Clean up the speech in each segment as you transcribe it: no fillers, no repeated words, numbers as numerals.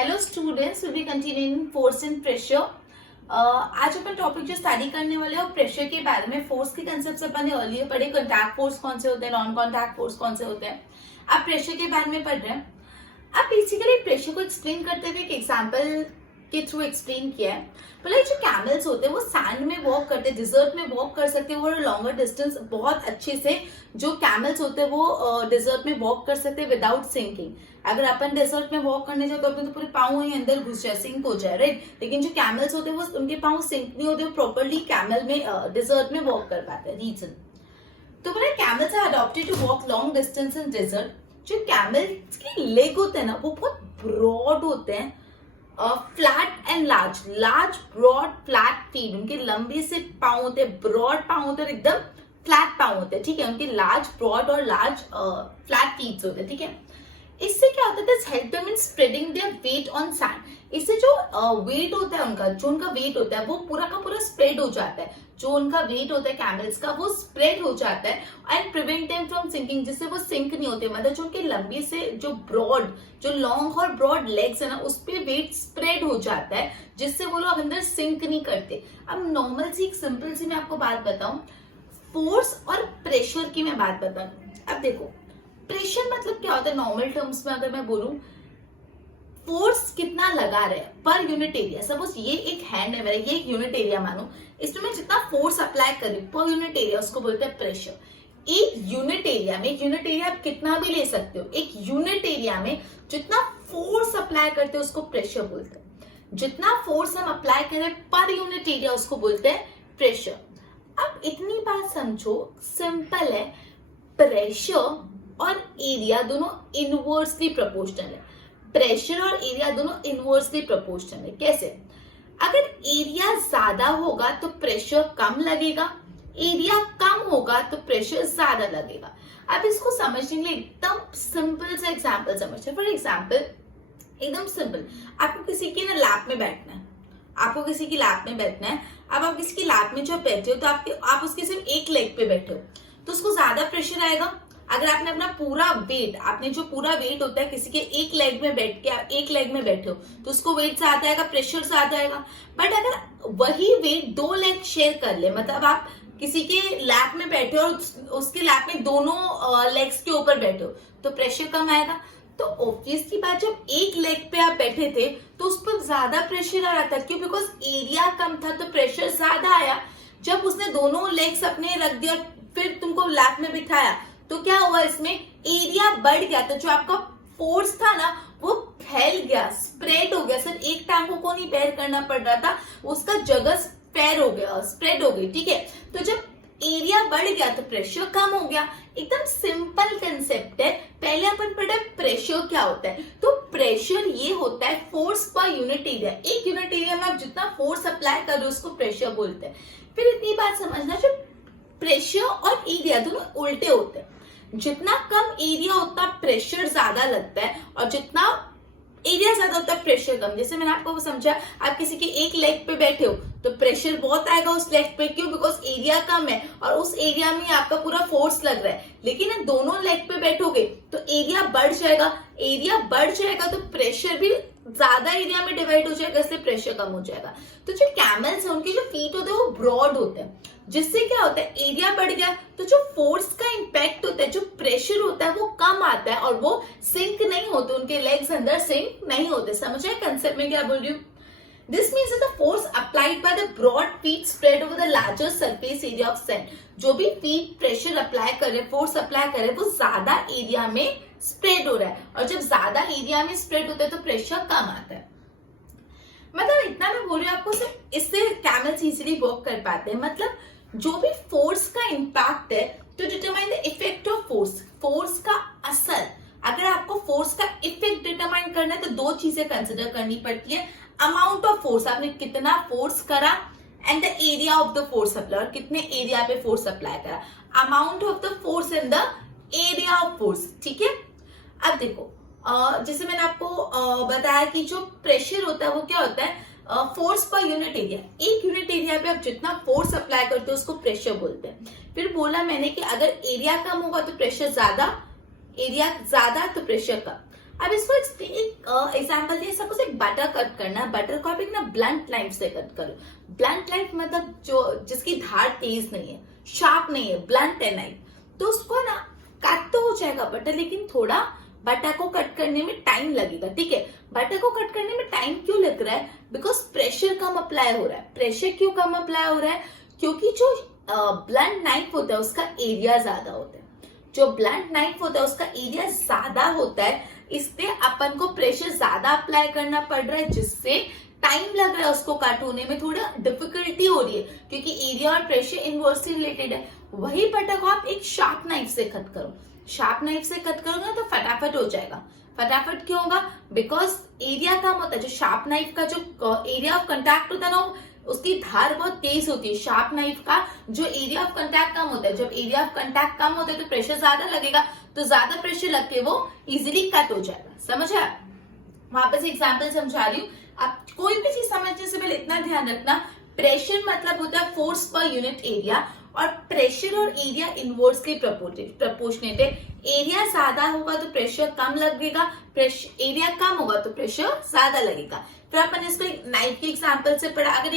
Hello students, will be continuing force and pressure. आज अपन topic जो study करने वाले हैं प्रेशर के बारे में। फोर्स के कंसेप्ट अपन ने अर्लियर पढ़े, कॉन्टैक्ट फोर्स कौन से होते हैं, नॉन कॉन्टैक्ट फोर्स कौन से होते हैं। आप प्रेशर के बारे में पढ़ रहे हैं। अब बेसिकली प्रेशर को एक्सप्लेन करते हुए एक एग्जाम्पल के थ्रू एक्सप्लेन किया है। मतलब जो कैमल्स होते हैं वो सैंड में वॉक करते हैं, डिजर्ट में वॉक कर सकते हैं, वो लॉन्गर डिस्टेंस बहुत अच्छे से जो कैमल्स होते हैं वो डिजर्ट में वॉक कर सकते हैं विदाउट सिंकिंग। अगर अपन डेजर्ट में वॉक करने जाए तो अपने तो पूरे पाँव ही अंदर घुस जाए, सिंक हो जाए, राइट। लेकिन जो कैमल्स होते हैं वो उनके पाँव सिंक नहीं होते, प्रॉपरली कैमल में डिजर्ट में वॉक कर पाते हैं। रीजन तो बोला camels are adopted to walk long distance in desert. जो कैमल्स के लेग होते हैं ना वो बहुत ब्रॉड होते हैं, flat and large broad flat feet. उनके लंबे से पाँव होते हैं, ब्रॉड पाँव होते हैं, एकदम फ्लैट पाँव होते हैं, ठीक है। उनके लार्ज ब्रॉड और लार्ज फ्लैट फीट होते हैं, ठीक है। इससे क्या होता है, this help them in spreading their weight on sand. इससे जो वेट होता है उनका, जो उनका वेट होता है वो पूरा का पूरा स्प्रेड हो जाता है। जो उनका वेट होता है कैमल्स का वो स्प्रेड हो जाता है and prevent them from sinking, जिससे वो सिंक नहीं होते। मतलब जो उनके लंबी से जो लॉन्ग और ब्रॉड लेग्स है ना उस पे वेट स्प्रेड हो जाता है, जिससे वो लोग अंदर सिंक नहीं करते। अब नॉर्मल सी एक सिंपल सी मैं आपको बात बताऊं, फोर्स और प्रेशर की मैं बात बताऊं। अब देखो प्रेशर मतलब क्या होता है नॉर्मल टर्म्स में, अगर मैं बोलूं फोर्स कितना लगा रहे हैं पर यूनिट एरिया। सपोज ये एक हैंड है मेरा, ये एक यूनिट एरिया मानो, इसमें मैं जितना फोर्स अप्लाई कर रही हूँ पर यूनिट एरिया, उसको बोलते हैं प्रेशर। एक यूनिट एरिया में, एक यूनिट एरिया आप कितना भी ले सकते हो, एक यूनिट एरिया में जितना फोर्स अप्लाई करते हैं उसको प्रेशर बोलते हैं। जितना फोर्स हम अप्लाई करें पर यूनिट एरिया उसको बोलते हैं प्रेशर। अब इतनी बात समझो, सिंपल है, प्रेशर और एरिया दोनों इनवर्सली प्रोपोर्शनल है। प्रेशर और एरिया दोनों इनवर्सली प्रोपोर्शनल है। कैसे? अगर एरिया ज्यादा होगा तो प्रेशर कम लगेगा, एरिया कम होगा तो प्रेशर ज्यादा लगेगा। अब इसको समझने के लिए एकदम सिंपल सा एग्जांपल समझते हैं। फॉर एग्जांपल एकदम सिंपल, आपको किसी की ना लैप में बैठना है, आपको किसी की लैप में बैठना है। अब आप किसी की लैप में जो बैठे हो तो आप उसके सिर्फ एक लेग पे बैठे हो तो उसको ज्यादा प्रेशर आएगा। अगर आपने अपना पूरा वेट, आपने जो पूरा वेट होता है किसी के एक लेग में बैठ के आप एक लेग में बैठे हो तो उसको वेट ज्यादा आएगा, प्रेशर ज्यादा आएगा। बट अगर वही वेट दो लेग शेयर कर ले, मतलब आप किसी के लैप में बैठे हो और उसके लैप में दोनों लेग्स के ऊपर बैठे हो तो प्रेशर कम आएगा। तो ऑब्वियस की बात, जब एक लेग पे आप बैठे थे तो उस पर ज्यादा प्रेशर आ रहा था। क्यों? बिकॉज एरिया कम था तो प्रेशर ज्यादा आया। जब उसने दोनों लेग्स अपने रख दिया फिर तुमको लैप में बिठाया तो क्या हुआ, इसमें एरिया बढ़ गया। तो जो आपका फोर्स था ना वो फैल गया, स्प्रेड हो गया। सिर्फ एक टांगों को नहीं पैर करना पड़ रहा था, उसका जगह पैर हो गया, स्प्रेड हो गई, ठीक है। तो जब एरिया बढ़ गया तो प्रेशर कम हो गया। एकदम सिंपल कंसेप्ट है। पहले अपन पढ़े प्रेशर क्या होता है। तो प्रेशर ये होता है फोर्स पर यूनिट एरिया। एक यूनिट एरिया में आप जितना फोर्स अप्लाई कर रहे हो उसको प्रेशर बोलते हैं। फिर इतनी बात समझना, जो प्रेशर और एरिया दोनों उल्टे होते हैं। जितना कम एरिया उतना प्रेशर ज्यादा लगता है और जितना एरिया ज्यादा होता है प्रेशर कम। जैसे मैंने आपको समझा, आप किसी के एक लेग पे बैठे हो तो प्रेशर बहुत आएगा उस लेग पे। क्यों? बिकॉज एरिया कम है और उस एरिया में आपका पूरा फोर्स लग रहा है। लेकिन दोनों लेग पे बैठोगे तो एरिया बढ़ जाएगा, एरिया बढ़ जाएगा तो प्रेशर भी ज्यादा एरिया में डिवाइड हो जाएगा, इसलिए प्रेशर कम हो जाएगा। तो जो कैमल्स है उनके जो फीट होते हैं वो ब्रॉड होते हैं, जिससे क्या होता है एरिया बढ़ गया तो जो फोर्स का इम्पैक्ट होता है, जो प्रेशर होता है वो कम आता है और वो सिंक नहीं होते, उनके लेग्स अंदर सिंक नहीं होते। समझे कंसेप्ट में क्या बोल रही हूँ? This means that the force applied by the broad feet spread over the larger surface area of sand. जो भी फीट प्रेशर अप्लाई कर रहे, फोर्स अप्लाई कर रहे, वो ज्यादा एरिया में स्प्रेड हो रहा है और जब ज्यादा एरिया में स्प्रेड होता है तो प्रेशर कम आता है। मतलब इतना मैं बोल रही हूँ आपको, सिर्फ इससे कैमल्स इजीली वर्क कर पाते हैं। मतलब जो भी फोर्स का इम्पैक्ट है to determine the effect of force, force का असर। अगर आपको फोर्स का इफेक्ट डिटरमाइन करना है तो दो चीजें कंसिडर करनी पड़ती है। अमाउंट ऑफ फोर्स, आपने कितना फोर्स करा, and the area of the force apply, और कितने एरिया पे फोर्स अप्लाई करा। Amount of the force in the area of force, ठीक है। अब देखो जैसे मैंने आपको बताया कि जो प्रेशर होता है वो क्या होता है, फोर्स पर यूनिट एरिया। एक यूनिट एरिया पे आप जितना फोर्स अप्लाई करते हो उसको प्रेशर बोलते हैं। फिर बोला मैंने कि अगर एरिया कम होगा तो प्रेशर ज्यादा, एरिया ज्यादा तो प्रेशर कम। अब इसको एग्जाम्पल दिए, सपोज एक बटर कट करना है, बटर को आप एक ना ब्लंट नाइफ से कट करो। ब्लंट नाइफ मतलब जो जिसकी धार तेज नहीं है, शार्प नहीं है, ब्लंट है नाइफ, तो उसको ना कट तो हो जाएगा बटर, लेकिन थोड़ा बटर को कट करने में टाइम लगेगा। ठीक है, बटर को कट करने में टाइम क्यों लग रहा है? बिकॉज प्रेशर कम अप्लाई हो रहा है। प्रेशर क्यों कम अप्लाई हो रहा है? क्योंकि जो ब्लंट नाइफ होता है उसका एरिया ज्यादा होता है। जो ब्लंट नाइफ होता है उसका एरिया ज्यादा होता है, इसलिए अपन को प्रेशर ज्यादा अप्लाई करना पड़ रहा है, जिससे टाइम लग रहा है उसको कट होने में, थोड़ा डिफिकल्टी हो रही है, क्योंकि एरिया और प्रेशर इनवर्सली रिलेटेड है। वही बटर को आप एक शार्प नाइफ से कट करो, शार्प नाइफ से कट करोगे ना तो फटाफट हो जाएगा। फटाफट क्यों होगा? बिकॉज एरिया कम होता है। जो शार्प नाइफ का जो एरिया ऑफ कंटैक्ट होता है ना, उसकी धार बहुत तेज होती है। शार्प नाइफ का जो एरिया ऑफ कंटैक्ट कम होता है, जब एरिया ऑफ कंटैक्ट कम होता है तो प्रेशर ज्यादा लगेगा, तो ज्यादा प्रेशर लग के वो इजिली कट हो जाएगा। समझ आया? वापस एग्जाम्पल समझा रही हूँ। आप कोई भी चीज समझने से पहले इतना ध्यान रखना, प्रेशर मतलब होता है फोर्स पर यूनिट एरिया, और प्रेशर और एरिया इनवर्सली प्रपोर्शनेट है। एरिया ज्यादा होगा तो प्रेशर कम लगेगा, एरिया कम होगा तो प्रेशर ज्यादा लगेगा। फिर अपन इसको एक नाइफ के एग्जांपल से पढ़ा। अगर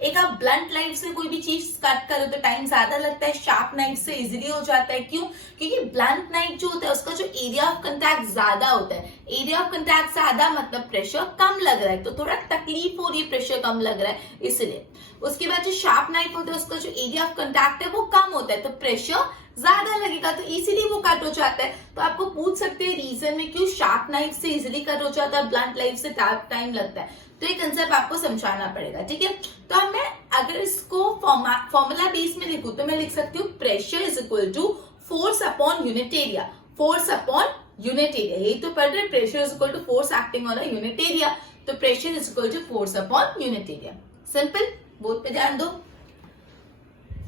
एक आप ब्लंट नाइफ से कोई भी चीज कट करो तो टाइम ज्यादा लगता है, शार्प नाइफ से इजीली हो जाता है। क्यों? क्योंकि ब्लंट नाइफ जो होता है उसका जो एरिया ऑफ कंटैक्ट ज्यादा होता है। एरिया ऑफ कंटैक्ट ज्यादा मतलब प्रेशर कम लग रहा है, तो थोड़ा तकलीफ हो रही है, प्रेशर कम लग रहा है इसलिए। उसके बाद जो शार्प नाइफ होता है उसका जो एरिया ऑफ कंटैक्ट है वो कम होता है, तो प्रेशर ज्यादा लगेगा, तो इजीली वो कट हो जाता है। तो आपको पूछ सकते हैं रीजन में क्यों शार्प नाइफ से इजीली कट हो जाता है, ब्लंट नाइफ से टाइम लगता है। तो ये कंसेप्ट आपको समझाना पड़ेगा। ठीक है, तो अब मैं अगर इसको फॉर्मूला बेस में लिखूं तो मैं लिख सकती हूँ pressure is equal to force upon unit area. Force upon unit area, यही तो पढ़ रहे, pressure is equal to force acting on a unit area, तो pressure is equal to force upon unit area. Simple, board पे ध्यान दो।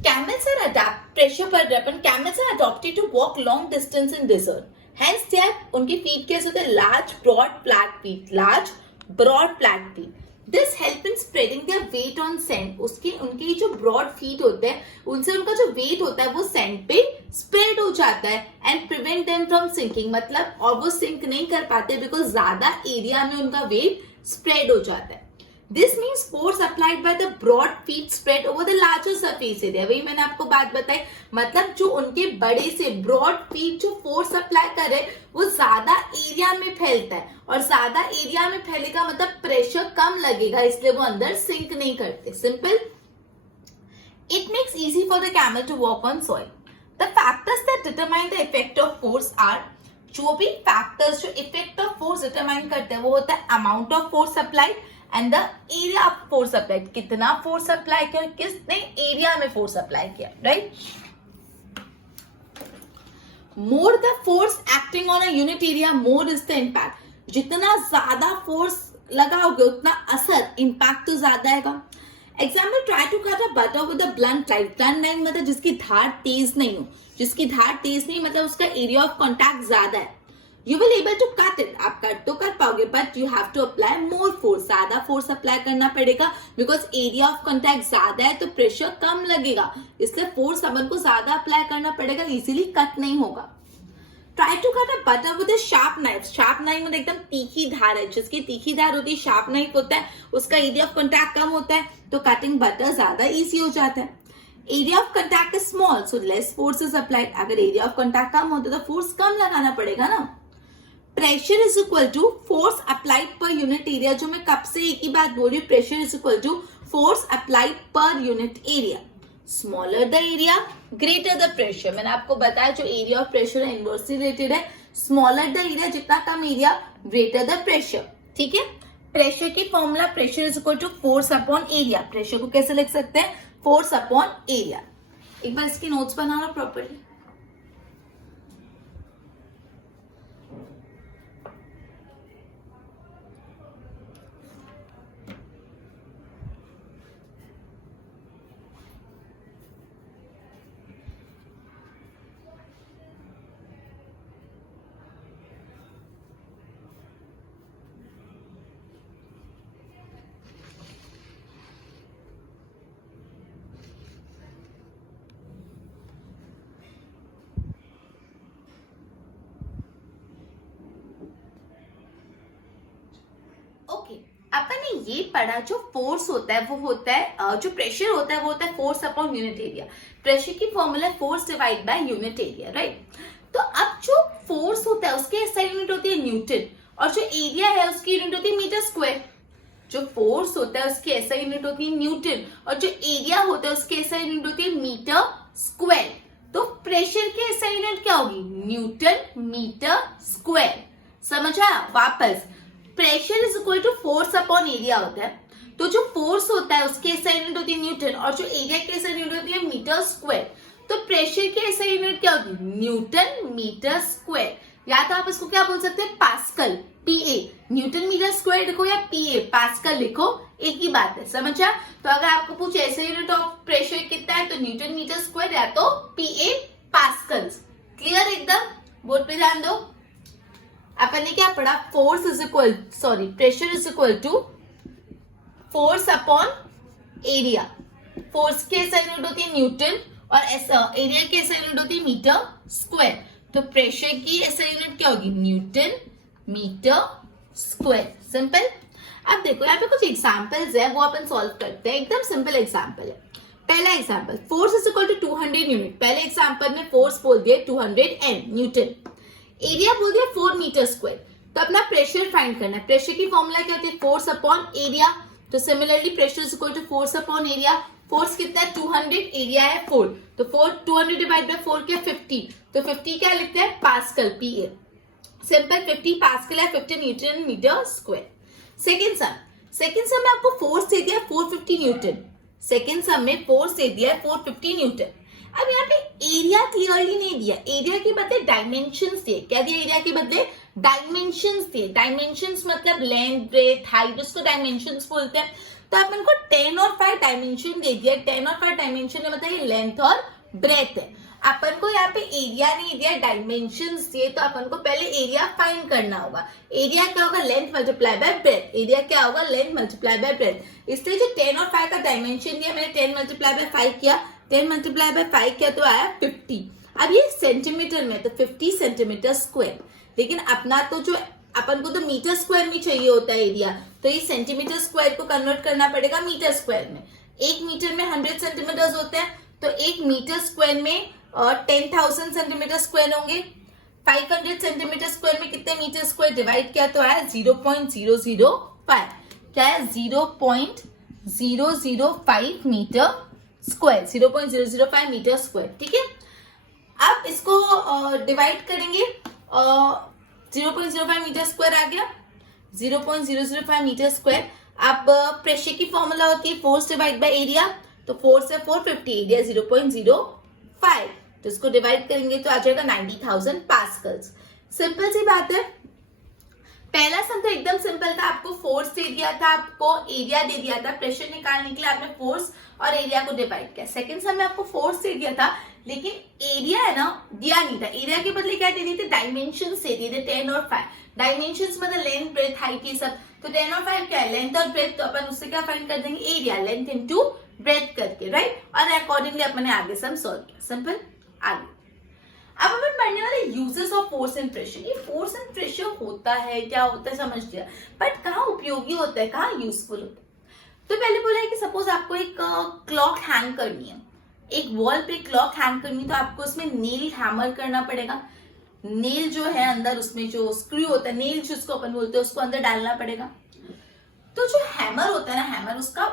Camels are camels are adopted to walk long distance in desert. Hence they have, उनके feet कैसे होते हैं? Large, broad, flat feet. This help in spreading their weight on sand. उनके जो broad feet होते हैं, उनसे उनका जो weight होता है वो sand पे spread हो जाता है, and prevent them from sinking. मतलब और वो sink नहीं कर पाते because ज्यादा area में उनका weight spread हो जाता है। This means force applied by the broad feet spread over the larger surface area. वही मैंने आपको बात बताई, मतलब जो उनके बड़े से ब्रॉड फीट जो फोर्स अप्लाई कर रहे वो ज्यादा एरिया में फैलता है, और ज्यादा एरिया में फैलेगा मतलब प्रेशर कम लगेगा, इसलिए वो अंदर सिंक नहीं करते। Simple. It makes easy for the camel to walk on soil. The factors that determine the effect of force are, जो भी फैक्टर्स जो इफेक्ट ऑफ फोर्स डिटरमाइन करते हैं वो होता है amount of force applied and the area of force applied. कितना force apply किया, किसने एरिया में फोर्स अप्लाई किया, right? More the force acting on a unit area, more is the impact. जितना ज्यादा फोर्स लगाओगे उतना असर, इम्पैक्ट तो ज्यादा आएगा। Example, try to cut a butter with a blunt knife. Blunt knife मतलब जिसकी धार तेज नहीं हो, जिसकी धार तेज नहीं मतलब उसका एरिया ऑफ कॉन्टैक्ट ज्यादा है। You will able to cut it, आप कट तो कर पाओगे, but you have to apply more force, ज्यादा फोर्स अप्लाई करना पड़ेगा, बिकॉज एरिया ऑफ कॉन्टैक्ट ज्यादा है तो प्रेशर कम लगेगा, इसलिए फोर्स अपन को ज्यादा अप्लाई करना पड़ेगा, इजीली कट नहीं होगा। Try to cut a butter with a sharp knife. Sharp knife में एकदम तीखी धार है, जिसकी तीखी धार होती है, शार्प नाइफ होता है, उसका एरिया ऑफ कॉन्टैक्ट कम होता है, तो कटिंग बटर ज्यादा इजी हो जाता है। Area of contact is small, so less force is applied. अगर एरिया ऑफ कॉन्टैक्ट कम होता है तो फोर्स कम लगाना पड़ेगा ना। Pressure is equal to force applied per unit area, जो मैं कब से एक ही बात बोल रही हूँ, pressure is equal to force applied per unit area. Smaller the area greater the pressure. मैंने आपको बताया जो एरिया ऑफ प्रेशर है इनवर्सली रिलेटेड है। स्मॉलर द एरिया, जितना कम एरिया, ग्रेटर द प्रेशर। ठीक है, प्रेशर की formula pressure is equal to force upon area. Pressure को कैसे लिख सकते हैं? Force upon area. एक बार इसकी नोट्स बनाना प्रॉपर्ली। अपन ने ये पढ़ा जो फोर्स होता है वो होता है जो प्रेशर होता है वो होता है force upon unit area. Pressure की फॉर्मूला है force divide by unit area, right. तो अब जो फोर्स होता है उसकी एसआई यूनिट होती है न्यूटन और जो एरिया है उसकी यूनिट होती है मीटर स्क्वायर। जो फोर्स होता है उसकी एसआई यूनिट होती है न्यूटन और जो एरिया होता है उसकी एसआई यूनिट होती है मीटर स्क्वायर। तो प्रेशर की एसआई यूनिट क्या होगी? Newton meter square. समझा? वापस pressure is equal to force upon area होता है। तो जो फोर्स होता है उसकी एसआई यूनिट होती है न्यूटन और जो एरिया की एसआई यूनिट होती है मीटर स्क्वायर। तो प्रेशर की एसआई यूनिट क्या होगी? न्यूटन मीटर स्क्वायर, या तो आप इसको क्या बोल सकते हैं? पास्कल, पीए। न्यूटन मीटर स्क्वायर लिखो या पीए पास्कल लिखो, एक ही बात है। समझा? तो अगर आपको पूछे एसआई यूनिट ऑफ प्रेशर कितना है तो न्यूटन मीटर स्क्वायर या तो पीए पास्कल्स। क्लियर एकदम? बोर्ड पे ध्यान दो। अपन ने क्या पढ़ा? Force is equal pressure is equal to force upon area. Force की एसआई यूनिट होती है न्यूटन और एरिया की एसआई यूनिट होती है मीटर स्क्वायर। तो प्रेशर की एसआई यूनिट क्या होगी? Newton meter square. सिंपल। अब देखो यहाँ पे कुछ एग्जांपल्स है वो अपन सॉल्व करते हैं। एकदम सिंपल एग्जांपल है। पहला example, force is equal to 200 unit. पहले एग्जांपल में फोर्स बोल दिया 200 N न्यूटन, एरिया बोल दिया 4 मीटर स्क्वायर। तो अपना प्रेशर फाइंड करना है। प्रेशर की फॉर्मूला क्या होती है? Force upon area. तो similarly pressure is equal to force upon area. Force कितना है? 200, एरिया है 4। तो 200 डिवाइड बाय 4 क्या? 50। तो 50 क्या लिखते हैं? पास्कल, पीए। सिंपल, 50 पास्कल है, 50 Newton meter square. Second sum में आपको फोर्स दे दिया 450 न्यूटन। सेकेंड सम में फोर्स दे दिया 450 न्यूटन। अब यहाँ पे एरिया क्लियरली नहीं दिया, एरिया के बदले डायमेंशंस दिए। क्या दिया? एरिया के बदले डायमेंशंस दिए। डायमेंशंस मतलब लेंथ, ब्रेथ, हाइट, उसको डायमेंशंस बोलते हैं। तो अपन को 10 और 5 डायमेंशन दे दिया। 10 और 5 डायमेंशन में मतलब ये लेंथ और ब्रेथ है। अपन को यहाँ पे एरिया नहीं दिया, डायमेंशंस दिए। तो अपन को पहले एरिया फाइंड करना होगा। एरिया क्या होगा? Length multiply by breath. Area क्या होगा? Length multiply by breath. इसलिए जो 10 और 5 का डायमेंशन दिया मैंने 10 मल्टीप्लाई बाय 5 किया, 10 मल्टीप्लाई बाय 5 किया तो आया 50। अब ये सेंटीमीटर में तो 50 सेंटीमीटर स्क्वायर। लेकिन अपना तो जो अपन को तो मीटर स्क्वायर में चाहिए होता है एरिया, तो ये सेंटीमीटर स्क्वायर को कन्वर्ट करना पड़ेगा मीटर स्क्वायर में। 1 मीटर में 100 सेंटीमीटर होते हैं, तो 1 मीटर स्क्वायर में 10,000 सेंटीमीटर स्क्वायर होंगे। 500 सेंटीमीटर स्क्वायर में कितने मीटर स्क्वायर? डिवाइड किया तो आया 0.005। क्या है? 0.005 मीटर स्क्वायर, 0.005 मीटर स्क्वायर। ठीक है। अब इसको डिवाइड करेंगे, 0.05 मीटर स्क्वायर आ गया, 0.005 मीटर स्क्वायर। अब प्रेशर की फॉर्मूला होती है फोर्स डिवाइड बाय एरिया। तो फोर्स है 450, एरिया 0.05। तो इसको डिवाइड करेंगे तो आ जाएगा 90,000 पास्कल्स। सिंपल सी बात है। पहला सम तो एकदम सिंपल था, आपको फोर्स दे दिया था, आपको एरिया दे दिया था, प्रेशर निकालने के लिए आपने फोर्स और एरिया को डिवाइड किया। सेकंड सम में आपको फोर्स दे दिया था लेकिन एरिया है ना दिया नहीं था। एरिया के बदले क्या दे दिए थे? डायमेंशंस दे दिए थे 10 और 5। डायमेंशंस मतलब लेंथ, ब्रेथ, हाइट, ये सब। तो 10 और 5 क्या है? लेंथ और ब्रेथ। तो अपन उससे क्या फाइंड कर देंगे? एरिया, लेंथ इनटू ब्रेथ करके, राइट। और अकॉर्डिंगली अपन ने आगे सम सॉल्व किया। सिंपल। आगे अब अपन पढ़ने वाले uses of force and pressure. ये फोर्स एंड प्रेशर होता है क्या होता है समझ लिया, बट कहाँ उपयोगी होता है, कहाँ यूजफुल होता है। तो पहले बोला है कि सपोज आपको एक क्लॉक हैंग करनी है, एक वॉल पे क्लॉक हैंग करनी, तो आपको उसमें नेल हैमर करना पड़ेगा। नेल जो है अंदर उसमें जो स्क्रू होता है, नेल जिसको अपन बोलते हैं, उसको अंदर डालना पड़ेगा। तो जो हैमर होता है ना, हैमर उसका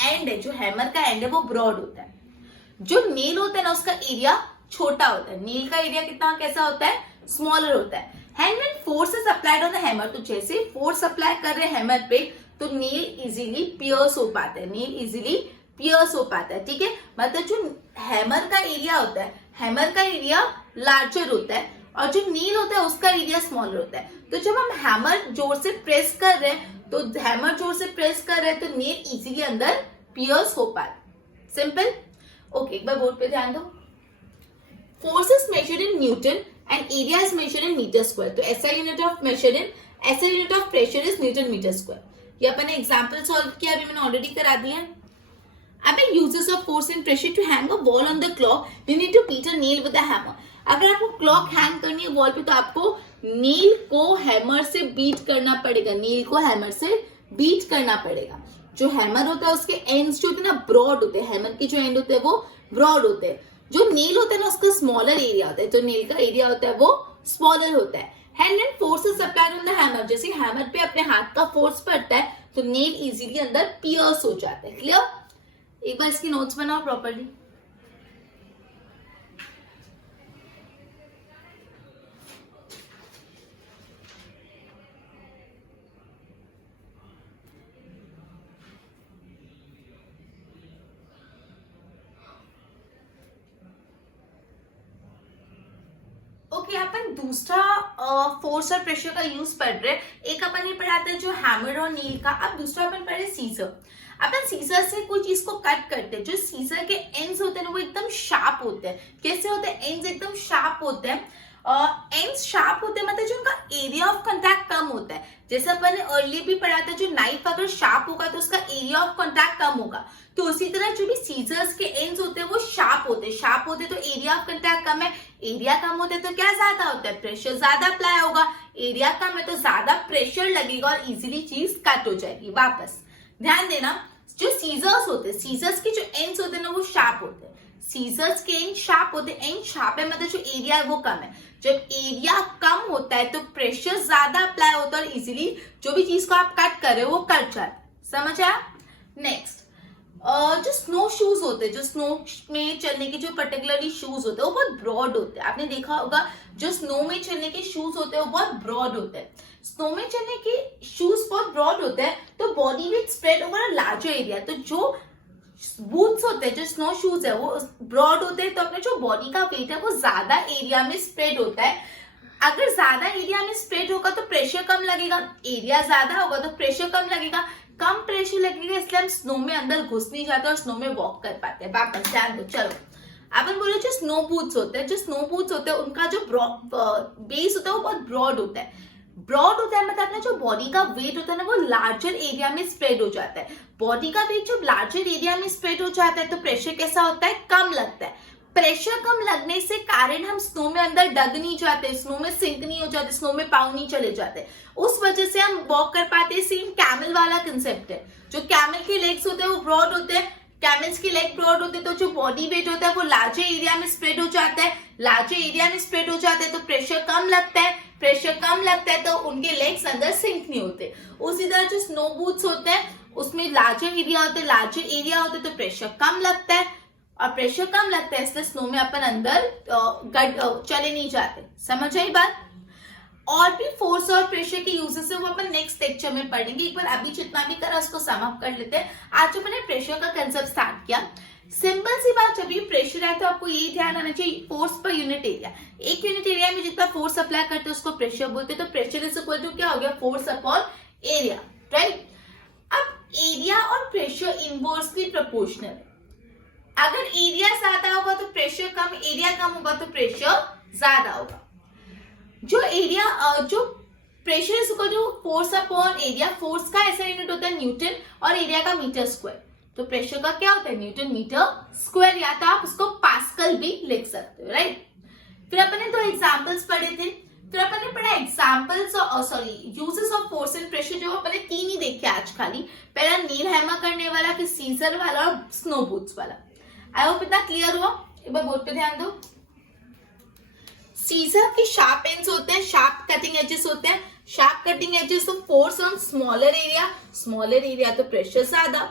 एंड है, जो हैमर का एंड है वो ब्रॉड होता है। जो नेल होता है ना उसका एरिया छोटा होता है। नेल का एरिया कितना कैसा होता है? स्मॉलर होता है। And when force is applied on the hammer, तो जैसे फोर्स अप्लाई कर रहे हैं हैमर पे तो नेल इजीली पियर्स हो पाता है, नेल इजीली पियर्स हो पाता है। ठीक है, मतलब जो हैमर का एरिया होता है, हैमर का एरिया लार्जर होता है और जो नेल होता है उसका एरिया स्मॉलर होता है। तो जब हम हैमर जोर से प्रेस कर रहे हैं, तो हैमर जोर से प्रेस कर रहे हैं तो नेल इजीली अंदर पियर्स हो पाता है। सिंपल। ओके, एक बार बोर्ड पे ध्यान दो। Force is measured in Newton and area is measured in meter square. तो SI unit of pressure is Newton meter square. ये अपन ने एग्जाम्पल सॉल्व किया, अभी मैंने ऑलरेडी करा दिया है। अब uses of force and pressure to hang a wall on the clock, we need to beat a nail with a hammer. अगर आपको क्लॉक हैंग करनी है वॉल पे तो आपको नेल को हैमर से बीट करना पड़ेगा, नेल को हैमर से बीट करना पड़ेगा। जो हैमर होता है उसके एंड्स जो होते हैं ना ब्रॉड होते हैं, हैमर के जो एंड होते हैं वो ब्रॉड होते हैं। जो नेल होता है ना उसका स्मॉलर एरिया होता है, जो नेल का एरिया होता है वो स्मॉलर होता है। Hand and force is applied on the hammer, जैसे हैमर पे अपने हाथ का फोर्स पड़ता है तो नेल इजीली अंदर पियर्स हो जाता है। क्लियर? एक बार इसकी नोट्स बनाओ प्रॉपर्ली। ओके, अपन दूसरा फोर्स और प्रेशर का यूज पढ़ रहे। एक अपन ने पढ़ा था जो हैमर और नील का, अब दूसरा अपन पढ़े सीजर। अपन सीजर से कोई चीज को कट करते हैं, जो सीजर के एंड्स होते हैं ना वो एकदम शार्प होते हैं। कैसे होते हैं? एंड्स एकदम शार्प होते हैं। एंड्स शार्प होते हैं मतलब जो उनका एरिया ऑफ कंटैक्ट कम होता है। जैसे अपन ने अर्लियर भी पढ़ा था, जो नाइफ अगर शार्प होगा तो उसका एरिया ऑफ कंटैक्ट कम होगा। तो उसी तरह जो भी सीजर्स के एंड्स होते हैं वो शार्प होते हैं। शार्प होते तो एरिया ऑफ कंटैक्ट कम है, एरिया कम होते तो क्या ज्यादा होता है? प्रेशर ज्यादा अप्लाई होगा। एरिया कम है तो ज्यादा प्रेशर लगेगा और इजीली चीज कट हो जाएगी। वापस ध्यान देना, जो सीजर्स होते हैं, सीजर्स के जो एंड्स होते हैं ना वो शार्प होते हैं। सीजर्स के एंड शार्प होते हैं। एंड शार्प है मतलब जो एरिया है वो कम है। जब एरिया कम होता है तो प्रेशर ज्यादा अप्लाई होता है और इजीली जो भी चीज को आप कट कर रहे हो वो कट जाता है। समझ आया? नेक्स्ट, जो स्नो शूज होते हैं, जो स्नो में चलने के जो पर्टिकुलरली शूज होते हैं वो बहुत ब्रॉड होते हैं। आपने देखा होगा जो स्नो में चलने के शूज होते हैं वो बहुत ब्रॉड होते हैं। स्नो में चलने के शूज बहुत ब्रॉड होते हैं तो body weight spread over a larger area. तो जो बूट्स होते हैं, जो स्नो शूज है वो ब्रॉड होते हैं तो अपने जो बॉडी का वेट है वो ज्यादा एरिया में स्प्रेड होता है। अगर ज्यादा एरिया में स्प्रेड होगा तो प्रेशर कम लगेगा, एरिया ज्यादा होगा तो प्रेशर कम लगेगा। कम प्रेशर लगेगा इसलिए हम स्नो में अंदर घुस नहीं जाते और स्नो में वॉक कर पाते हैं। वापस ध्यान दो। चलो अपन बोले जो स्नो बूट्स होते हैं, जो स्नो बूट्स होते हैं उनका जो बेस होता है वो बहुत ब्रॉड होता है। ब्रॉड होता है मतलब अपना जो बॉडी का वेट होता है ना वो लार्जर एरिया में स्प्रेड हो जाता है। बॉडी का वेट जब लार्जर एरिया में स्प्रेड हो जाता है तो प्रेशर कैसा होता है? कम लगता है। प्रेशर कम लगने से कारण हम स्नो में अंदर डग नहीं जाते, स्नो में सिंक नहीं हो जाते, स्नो में पाँव नहीं चले जाते। उस वजह से हम वॉक कर पाते हैं। सेम कैमल वाला कंसेप्ट है। जो कैमल के लेग्स होते हैं वो ब्रॉड होते हैं, कैमल्स के लेग ब्रॉड होते हैं तो जो बॉडी वेट होता है वो लार्जर एरिया में स्प्रेड हो जाता है। लार्जर एरिया में स्प्रेड हो जाता है तो प्रेशर कम लगता है। प्रेशर कम लगता है तो उनके लेग्स अंदर सिंक नहीं होते। उसी तरह जो स्नो बूट्स होते हैं उसमें लार्जर एरिया होता है, लार्जर एरिया होता है तो प्रेशर कम लगता है और प्रेशर कम लगता है इसलिए स्नो में अपन अंदर चले नहीं जाते। समझ आई बात? और भी फोर्स और प्रेशर के यूजेस है वो अपन नेक्स्ट लेक्चर में पढ़ेंगे। एक बार अभी जितना भी करा उसको सम अप कर लेते हैं। आज अपने प्रेशर का कंसेप्ट स्टार्ट किया। सिंपल सी बात, जब भी प्रेशर है तो आपको ये ध्यान आना चाहिए फोर्स पर यूनिट एरिया। एक यूनिट एरिया में जितना फोर्स अप्लाई करते हैं उसको प्रेशर बोलते हैं। तो प्रेशर इज इक्वल टू क्या हो गया? Force upon area, right? अब एरिया और प्रेशर इनवर्सली प्रोपोर्शनल है। अगर एरिया ज्यादा होगा तो प्रेशर कम, एरिया कम होगा तो प्रेशर ज्यादा होगा। जो pressure is equal to force upon area, force का ऐसा यूनिट होता है न्यूटन और एरिया का मीटर स्क्वायर। तो प्रेशर का क्या होता है? न्यूटन मीटर स्क्वायर, या तो आप उसको पास्कल भी लिख सकते हो, राइट? फिर अपन ने 2 एग्जांपल्स पढ़े थे। फिर अपन ने पढ़ा examples uses of force and pressure, जो अपन ने 3 ही देखे आज खाली। पहला नील हैमर करने वाला, फिर सीजर वाला और स्नो बूट्स वाला। आई होप इतना क्लियर हुआ। एक बार बोर्ड पे ध्यान दो। सीजर की शार्प एंड्स होते हैं, शार्प कटिंग एजेस होते हैं। शार्प कटिंग एजेस तो force on smaller area, smaller area तो प्रेशर ज्यादा।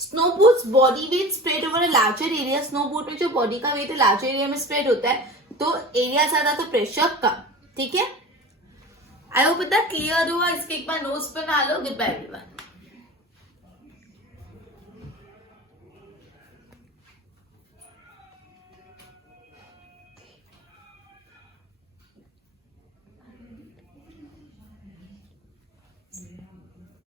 Snow boots body weight spread over a larger area, snow boot में जो बॉडी का वेट है लार्जर एरिया में स्प्रेड होता है तो एरिया ज्यादा तो प्रेशर कम। ठीक है? आई होप इतना क्लियर हुआ। इसके एक बार नोट्स बना लो। Good bye everyone.